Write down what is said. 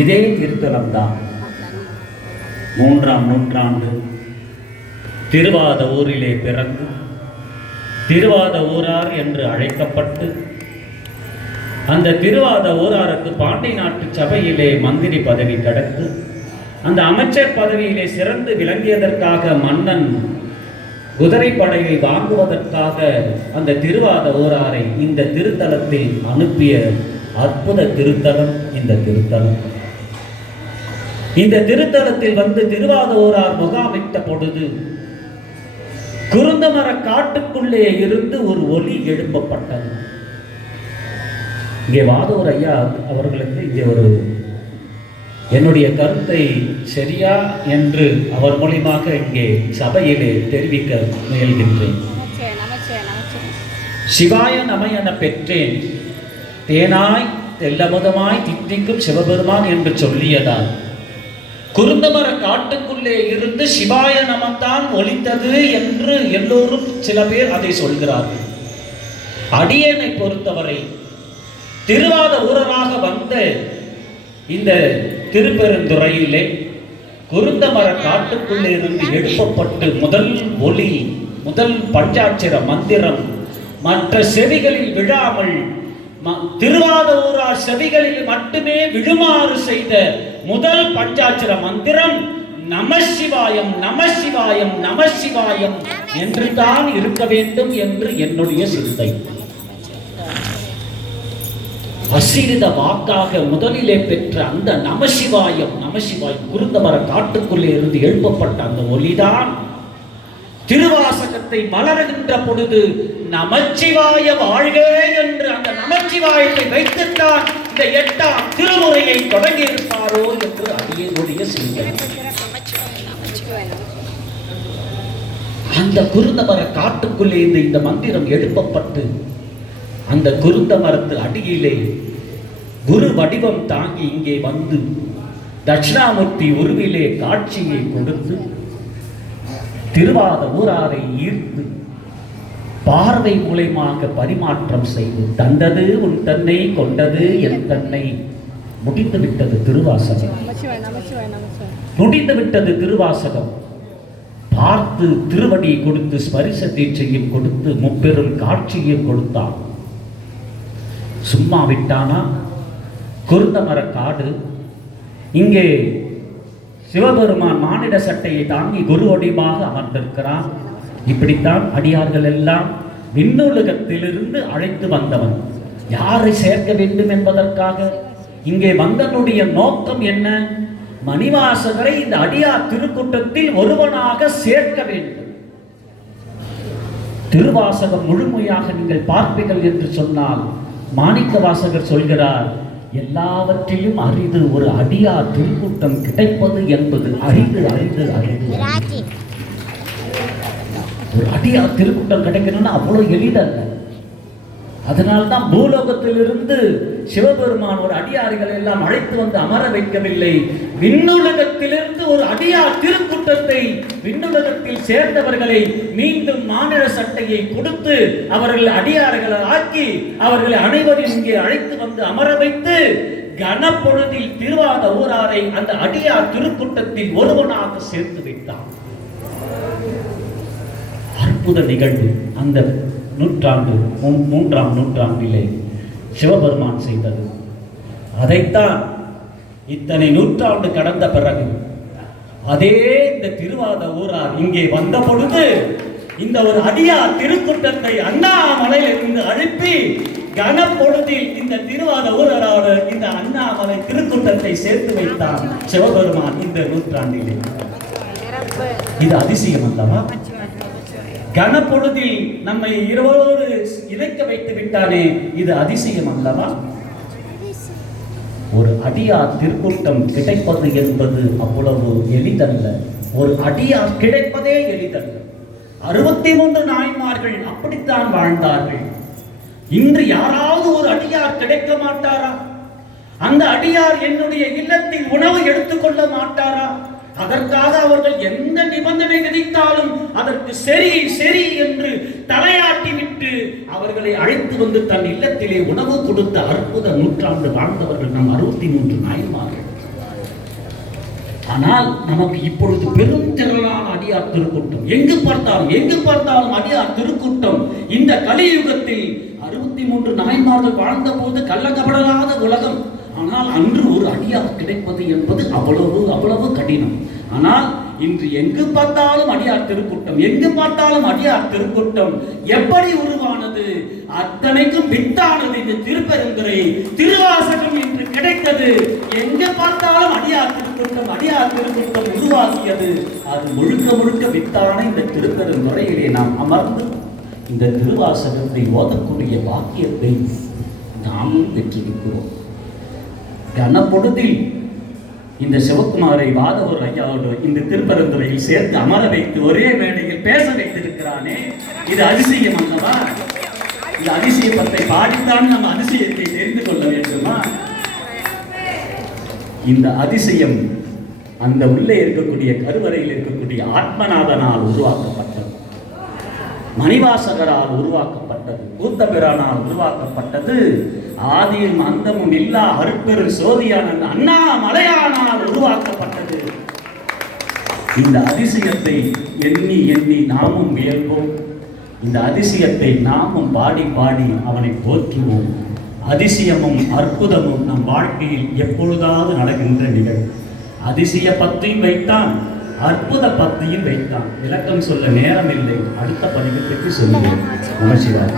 இதே திருத்தலம்தான். மூன்றாம் நூற்றாண்டு. திருவாத ஊரிலே பிறந்து திருவாத ஊரார் என்று அழைக்கப்பட்டு அந்த திருவாத ஊராருக்கு பாண்டி நாட்டு சபையிலே மந்திரி பதவி கிடைத்து அந்த அமைச்சர் பதவியிலே சிறந்து விளங்கியதற்காக மன்னன் குதிரைப்படையை வாங்குவதற்காக அந்த திருவாத ஊராரை இந்த திருத்தலத்தில் அனுப்பிய அற்புத திருத்தலம் இந்த திருத்தலம். இந்த திருத்தலத்தில் வந்து திருவாத ஊரார் முகாமிட்ட பொழுது குருந்தமர காட்டுக்குள்ளே இருந்து ஒரு ஒலி எழுப்பப்பட்டது இங்கே வாதூர் ஐயா அவர்களுக்கு இங்கே ஒரு என்னுடைய கருத்தை சரியா என்று அவர் மூலியமாக இங்கே சபையிலே தெரிவிக்க முயல்கின்றேன். சிவாய நம என பெற்றேன். தேனாய் தெல்லமுதமாய் தித்திக்கும் சிவபெருமான் என்று சொல்லியதால் குருந்தமர காட்டுக்குள்ளே இருந்து சிவாய நமத்தான் ஒலித்தது என்று எல்லோரும் சில பேர் அதை சொல்கிறார்கள். அடியனை பொறுத்தவரை திருவாத ஊரராக வந்த இந்த திருப்பெருந்துறையிலே குருந்தமர காட்டுக்குள்ளே இருந்து எழுப்பப்பட்டு முதல் ஒளி முதல் பஞ்சாட்சர மந்திரம் மற்ற செவிகளில் விழாமல் திருவாத செவிகளில் மட்டுமே விழுமாறு செய்த முதல் பஞ்சாட்சர மந்திரம் நமசிவாயம் நமசிவாயம் நமசிவாயம் என்று தான் இருக்க வேண்டும் என்று என்னுடைய சிந்தை. வசீரித வாக்காக முதலிலே பெற்ற அந்த நமசிவாயம் நமசிவாயம் குருந்தமர காட்டுக்குள்ளே இருந்து எழுப்பப்பட்ட அந்த ஒலிதான் திருவாசகத்தை மலர்கின்ற பொழுது நமச்சிவாய வாழ்க என்று அந்த நமச்சிவாயத்தை வைத்துத்தான் இந்த எட்டாம் திருமுறையை தொடங்கி இருப்பாரோ என்று அடியனுடைய அந்த குருந்தமர காட்டுக்குள்ளே இருந்து இந்த மந்திரம் எழுப்பப்பட்டு அந்த குருந்த மரத்து அடியிலே குரு வடிவம் தாங்கி இங்கே வந்து தட்சிணாமூர்த்தி உருவிலே காட்சியை கொடுத்து திருவாத ஊராரை ஈர்த்து பார்வை மூலயமாக பரிமாற்றம் செய்து தந்தது உன் தன்னை கொண்டது என் தன்னை. முடிந்து விட்டது திருவாசகம். முடிந்து விட்டது திருவாசகம். பார்த்து திருவடி கொடுத்து ஸ்பரிச தீட்சையும் கொடுத்து முப்பெரும் காட்சியும் கொடுத்தான். சும்மா விட்டானா? குருந்தமர காடு. இங்கே சிவபெருமான் மானிட சட்டையை தாங்கி குரு வடிவமாக அமர்ந்திருக்கிறான் இப்படித்தான் அடியார்கள் எல்லாம் விண்ணுலகத்திலிருந்து அழைத்து வந்தவன். யாரை சேர்க்க வேண்டும் என்பதற்காக? இங்கே வந்தனுடைய நோக்கம் என்ன? மணிவாசகரை இந்த அடியார் திருக்கூட்டத்தில் ஒருவனாக சேர்க்க வேண்டும். திருவாசகம் முழுமையாக நீங்கள் பார்ப்பீர்கள் என்று சொன்னால் மாணிக்க வாசகர் சொல்கிறார் எல்லாவற்றையும் அரிது ஒரு அடியார் திருக்கூட்டம் கிடைப்பது என்பது அரிது அரிது அரிது ஒரு அடியார் திருக்கூட்டம் கிடைக்கணும்னா அவ்வளவு எளிதல்ல. அதனால்தான் பூலோகத்திலிருந்து சிவபெருமான் ஒரு அடியார்களை எல்லாம் அழைத்து வந்து அமர வைக்கவில்லை. விண்ணுலகத்திலிருந்து ஒரு அடியார் திருக்கூட்டத்தை விண்ணுலகத்தில் சேர்ந்தவர்களை மீண்டும் மாநில சட்டையை கொடுத்து அவர்கள் அடியார்களை ஆக்கி அவர்களை அனைவரும் இங்கே அழைத்து வந்து அமர வைத்து கனப்பொழுதில் திருவாத ஊராரை அந்த அடியார் திருக்கூட்டத்தில் ஒருவனாக சேர்த்து வைத்தார் அற்புத நிகழ்வு அந்த நூற்றாண்டு மூ- மூன்றாம் நூற்றாண்டிலே சிவபெருமான் செய்தது. அதைத்தான் இத்தனை நூற்றாண்டு கடந்த பிறகு அதே இந்த திருவாத ஊரார் இங்கே வந்த பொழுது இந்த ஒரு அடியார் திருக்கூட்டத்தை அண்ணாமலையில் இருந்து அனுப்பி கனப்பொழுதில் இந்த திருவாத ஊரரோட இந்த அண்ணாமலை திருக்கூட்டத்தை சேர்த்து வைத்தான் சிவபெருமான் இந்த நூற்றாண்டிலே. இது அதிசயம் அல்லவா? கனப்பொழுதில் நம்மை இருவரோடு இணைக்க வைத்து விட்டானே இது அதிசயம் அல்லவா? ஒரு அடியார் திருக்கூட்டம் கிடைப்பது என்பது அவ்வளவு எளிதல்ல. ஒரு அடியார் கிடைப்பதே எளிதல்ல. அறுபத்தி மூன்று நாய்மார்கள் அப்படித்தான் வாழ்ந்தார்கள். இன்று யாராவது ஒரு அடியார் கிடைக்க மாட்டாரா? அந்த அடியார் என்னுடைய இல்லத்தில் உணவு எடுத்துக்கொள்ள மாட்டாரா? அதற்காக அவர்கள் எந்த நிபந்தனை விதித்தாலும் அதற்கு சரி சரி என்று தலையாட்டி விட்டு அவர்களை அழைத்து வந்து தன் இல்லத்திலே உணவு கொடுத்த அற்புத நூற்றாண்டு வாழ்ந்தவர்கள் நம் அறுபத்தி மூன்று நாயன்மார்கள். ஆனால் நமக்கு இப்பொழுது பெரும் திரளான அடியார் திருக்கூட்டம். எங்கு பார்த்தாலும் எங்கு பார்த்தாலும் அடியார் திருக்கூட்டம். இந்த கலியுகத்தில் அறுபத்தி மூன்று நாயன்மார்கள் வாழ்ந்த போது கள்ளக்கபடலாத உலகம். ஆனால் அன்று ஒரு அடியார் கிடைப்பது என்பது அவ்வளவு அவ்வளவு கடினம். ஆனால் இன்று எங்கு பார்த்தாலும் அடியார் திருக்கூட்டம் எங்கு பார்த்தாலும் அடியார் திருக்கூட்டம். எப்படி உருவானது? அத்தனைக்கும் வித்தானது இந்த திருப்பெருந்துரை திருவாசகம் இன்று கிடைத்தது. எங்கு பார்த்தாலும் அடியார் திருக்கூட்டம் அடியார் திருக்கூட்டம் உருவாக்கியது. அது முழுக்க முழுக்க வித்தான இந்த திருப்பெருந்துரையிலே நாம் அமர்ந்து இந்த திருவாசகத்தை ஓதக்கூடிய வாக்கியத்தை நாமும் பெற்றிருக்கிறோம். கனப்பொழுதில் இந்த சிவகுமாரை வாதவர் ஐயாவோடு இந்த திருப்பரந்துரையில் சேர்த்து அமர வைத்து ஒரே மேடையில் பேச வைத்திருக்கிறானே. இது அதிசயம் அல்லவா? இந்த அதிசயத்தை பாடித்தான் நம்ம அதிசயத்தை தெரிந்து கொள்ள வேண்டுமா? இந்த அதிசயம் அந்த உள்ளே இருக்கக்கூடிய கருவறையில் இருக்கக்கூடிய ஆத்மநாதனால் உருவாக்கப்பட்டது. மணிவாசகரால் உருவாக்கப்பட்டது கூத்தபிரானால் உருவாக்கப்பட்டது ஆதியும் அந்தமும் இல்லா அருட்பெரு சோதியானந்த அண்ணா மலையானால் உருவாக்கப்பட்டது. இந்த அதிசயத்தை எண்ணி எண்ணி நாமும் வியல்வோம் இந்த அதிசயத்தை நாமும் பாடி பாடி அவனை போற்றுவோம். அதிசயமும் அற்புதமும் நம் வாழ்க்கையில் எப்பொழுதாவது நடக்கின்ற நிகழ்வு அதிசய பத்தையும் வைத்தான். அற்புத பத்தியும் வைத்தான். விளக்கம் சொல்ல நேரம் இல்லை அடுத்த பதிவு பற்றி சொல்லுங்கள் நமச்சிவாய்